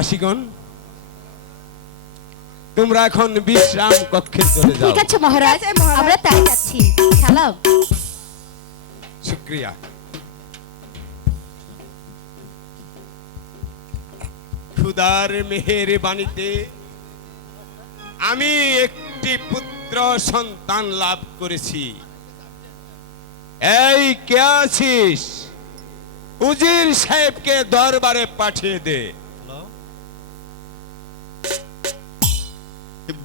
দাসীগণ তোমরা এখন বিশ্রাম কক্ষে চলে যাও। ঠিক আছে মহারাজ আমরা তাই যাচ্ছি। সালাম শুক্রিয়া। খুদার মেহের বাণীতে আমি একটি পুত্র সন্তান লাভ করেছি। এই কে আছিস? উজির সাহেবকে দরবারে পাঠিয়ে দে।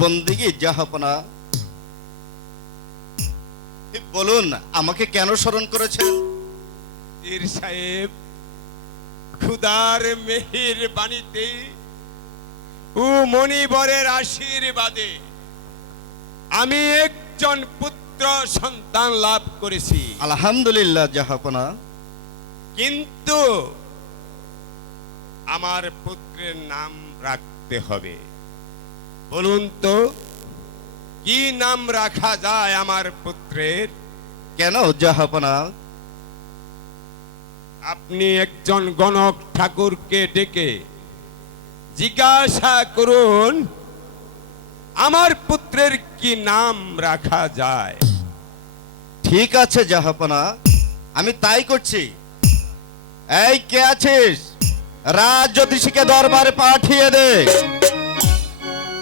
বন্দিগি জাহাপনা বলুন আমাকে কেন স্মরণ করেছেন? পীর সাহেব খুদার মেহের বাণীতে ও মণিবরের আশীর্বাদে আমি একজন পুত্র সন্তান লাভ করেছি। আলহামদুলিল্লাহ জাহাপনা কিন্তু আমার পুত্রের নাম রাখতে হবে। বলুন তো কি নাম রাখা যায় আমার পুত্রের? কেন জাহাপনা আপনি একজন গণক ঠাকুরকে ডেকে জিজ্ঞাসা করুন আমার পুত্রের কি নাম রাখা যায়? ঠিক আছে জাহাপনা আমি তাই করছি। এই কে আছিস? রাজ জ্যোতিষীকে দরবারে পাঠিয়ে দে।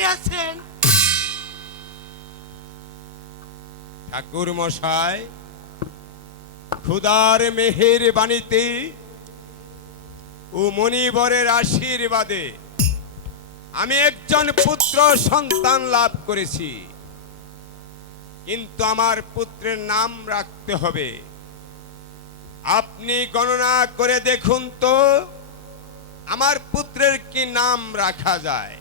পাঠিয়েছেন ঠাকুর মশাই খুদার মেহের বাণীতে ও মণিবরের আশীর্বাদে আমি একজন পুত্র সন্তান লাভ করেছি। কিন্তু আমার পুত্রের নাম রাখতে হবে। আপনি গণনা করে দেখুন তো, আমার পুত্রের কি নাম রাখা যায়?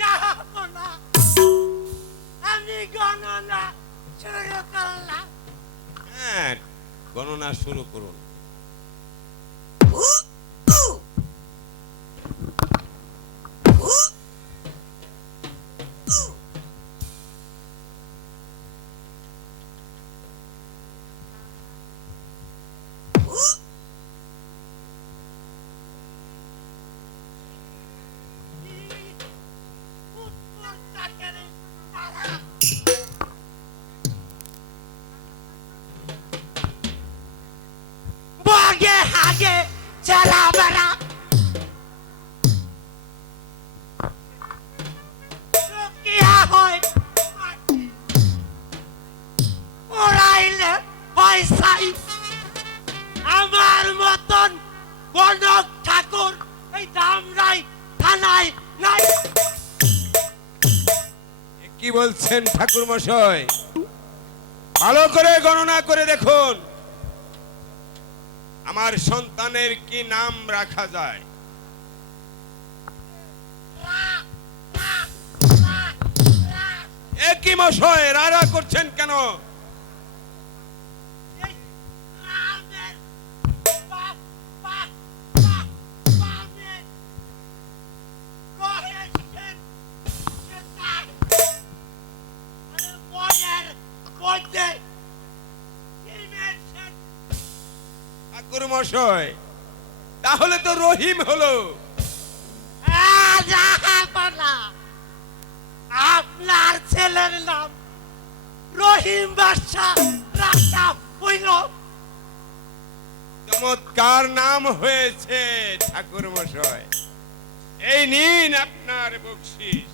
যাব না আমি গণনা শুরু করলাম। হ্যাঁ গণনা শুরু করুন। কনক ঠাকুর, এই দামরাই থানায় নাই। কি বলছেন ঠাকুর মশাই? ভালো করে গণনা করে দেখুন। আমার সন্তানের কি নাম রাখা যায়? একই মশাই রারা করছেন কেন? মশাই তাহলে তো রহিম হলো। আপনার ছেলের নাম রহিম বাদশা রাজা হইল। চমৎকার নাম হয়েছে ঠাকুর মশাই এই নিন আপনার বকশিস।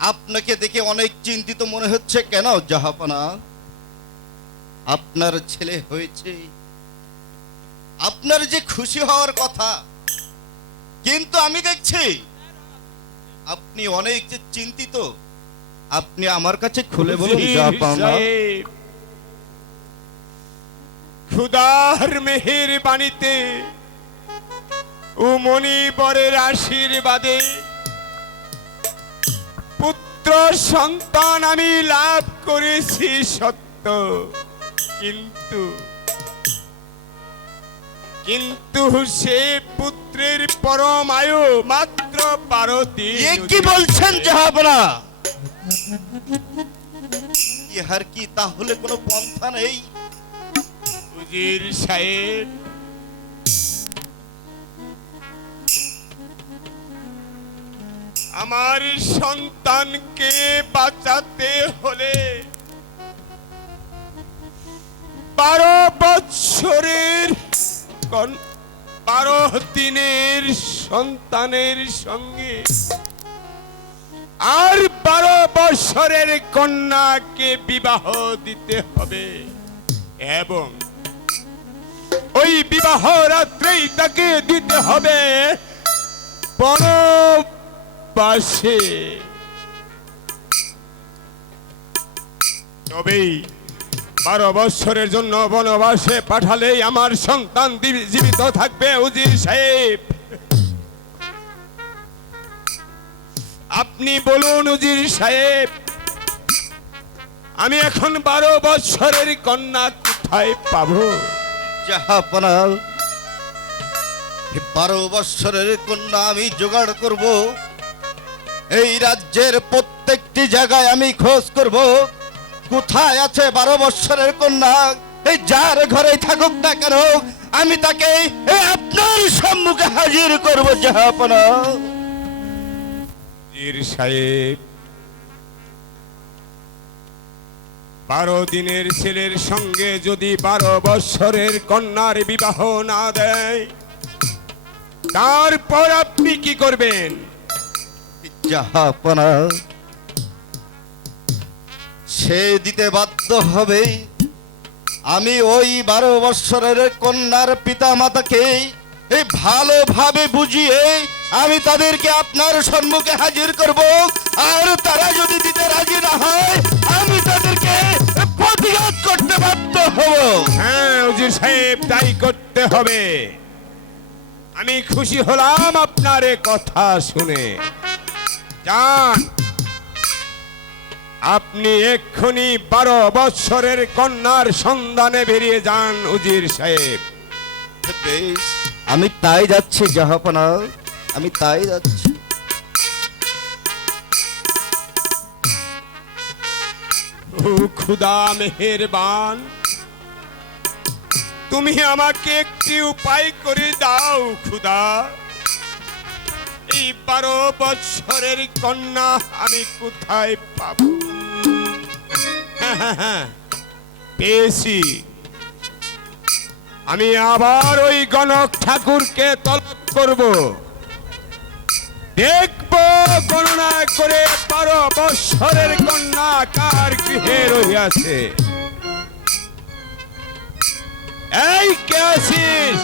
আপনাকে দেখে অনেক চিন্তিত মনে হচ্ছে কেন জাহাপনা? আপনার ছেলে হয়েছে। আপনার যে খুশি হওয়ার কথা কিন্তু আমি দেখছি আপনি অনেক যে চিন্তিত আপনি আমার কাছে খুলে বলুন জাহাপনা। খুদার মেহের বাণীতে ও মণিবরের আশীর্বাদে পুত্র সন্তান আমি লাভ করেছি সত্য। কিন্তু কিন্তু সে পুত্রের পরম আয়ু মাত্র দিন কি বলছেন জাহাপনা ইহার কি তাহলে কোনো পন্থা নেই? উজির সাহেব আমার সন্তানকে বাঁচাতে হলে বারো বৎসরের বারো দিনের সন্তানের সঙ্গে আর বারো বৎসরের কন্যাকে বিবাহ দিতে হবে। এবং ওই বিবাহ রাত্রেই তাকে দিতে হবে। বনবাসে তবেই বারো বৎসরের জন্য বনবাসে পাঠালেই আমার সন্তান জীবিত থাকবে, উজির সাহেব। আপনি বলুন, উজির সাহেব, আমি এখন বারো বৎসরের কন্যা কোথায় পাবো? এই বারো বৎসরের কন্যা আমি জোগাড় করব। এই রাজ্যের প্রত্যেকটি জায়গায় আমি খোঁজ করব। কোথায় আছে বারো বৎসরের কন্যা? এই যার ঘরে থাকুক না কেন, আমি তাকে আপনার সম্মুখে হাজির করব, জাহাপনা। সাহেব, বারো দিনের ছেলের সঙ্গে যদি বারো বৎসরের কন্যার বিবাহ না দেয়, তারপর আপনি কি করবেন? জাহাপনা সে দিতে বাধ্য হবে আমি ওই বারো বৎসরের কন্যার পিতা মাতাকে ভালোভাবে বুঝিয়ে আমি তাদেরকে আপনার সম্মুখে হাজির করব। আর তারা যদি দিতে রাজি না হয়, আমি তাদেরকে প্রতিরোধ করতে বাধ্য হব। হ্যাঁ সাহেব, তাই করতে হবে। আমি খুশি হলাম আপনার কথা শুনে। যান। আপনি এক্ষুনি বারো বৎসরের কন্যার সন্ধানে বেরিয়ে যান উজির সাহেব। আমি তাই যাচ্ছি জাহাপনা আমি তাই যাচ্ছি। ও খুদা মেহেরবান তুমি আমাকে একটি উপায় করে দাও খুদা। বারো বৎসরের কন্যা আমি কোথায় পাবো? হ্যাঁ, হ্যাঁ, হ্যাঁ, পেয়েছি। আমি আবার ওই গণক ঠাকুরকে তলব করব। দেখব গণনা করে বারো বৎসরের কন্যা কার গৃহে রহিয়াছে। এই কে আছিস?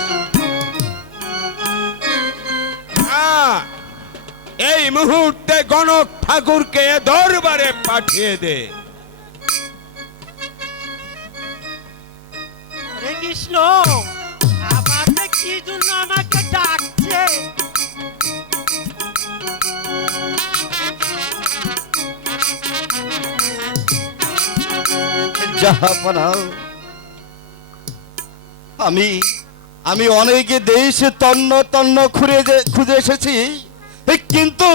হ্যাঁ, এই মুহূর্তে গণক ঠাকুরকে দরবারে পাঠিয়ে দে। কৃষ্ণ আবার কি জন্য আমাকে ডাকছে আমি আমি অনেকে দেশে তন্ন তন্ন খুঁড়ে যে- খুঁজে এসেছি। কিন্তু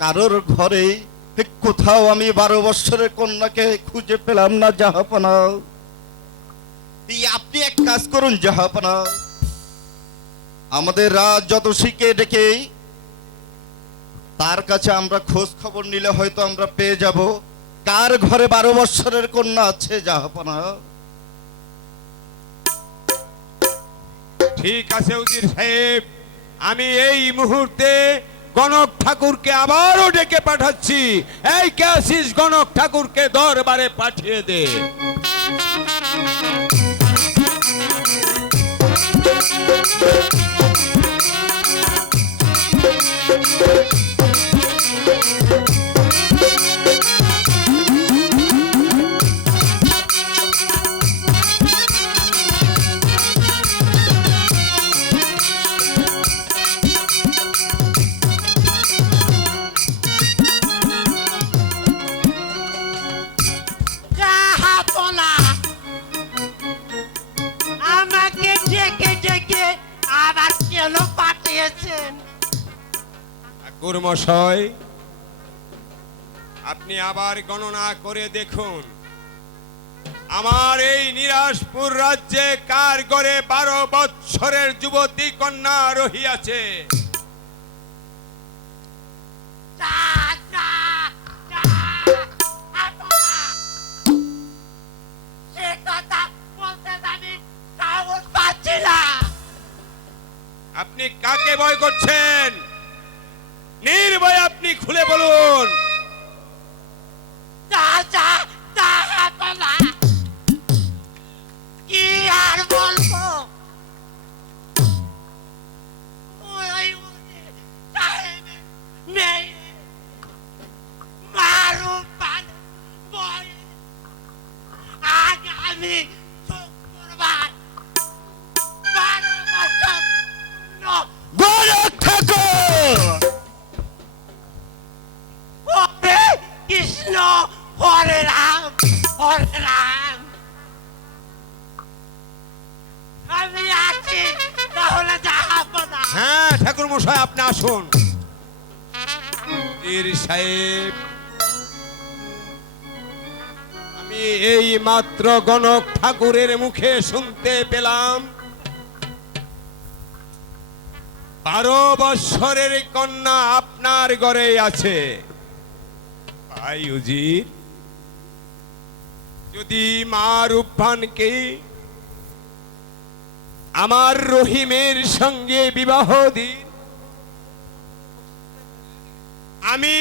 কারোর ঘরে কোথাও আমি বারো বৎসরের কন্যাকে খুঁজে পেলাম না জাহাপনা আপনি এক কাজ করুন জাহাপনা আমাদের রাজ যত শিখে ডেকে তার কাছে আমরা খোঁজ খবর নিলে হয়তো আমরা পেয়ে যাব। কার ঘরে বারো বৎসরের কন্যা আছে জাহাপনা ঠিক আছে, উজির সাহেব। আমি এই মুহূর্তে গণক ঠাকুরকে আবারও ডেকে পাঠাচ্ছি। এই কে আছিস গণক ঠাকুরকে দরবারে পাঠিয়ে দে। জাহাপনা মশাই আপনি আবার গণনা করে দেখুন। আমার এই নিরাজপুর রাজ্যে কার গড়ে বারো বৎসরের যুবতী কন্যা রহিয়াছে আপনি কাকে ভয় করছেন? নির্ভয় আপনি খুলে বলুন। কি আর বলব? আপনি আসুন। আমি এই মাত্র গণক ঠাকুরের মুখে শুনতে পেলাম। বারো বৎসরের কন্যা আপনার ঘরে আছে। যদি মা রূপবানকে আমার রহিমের সঙ্গে বিবাহ দিন আমি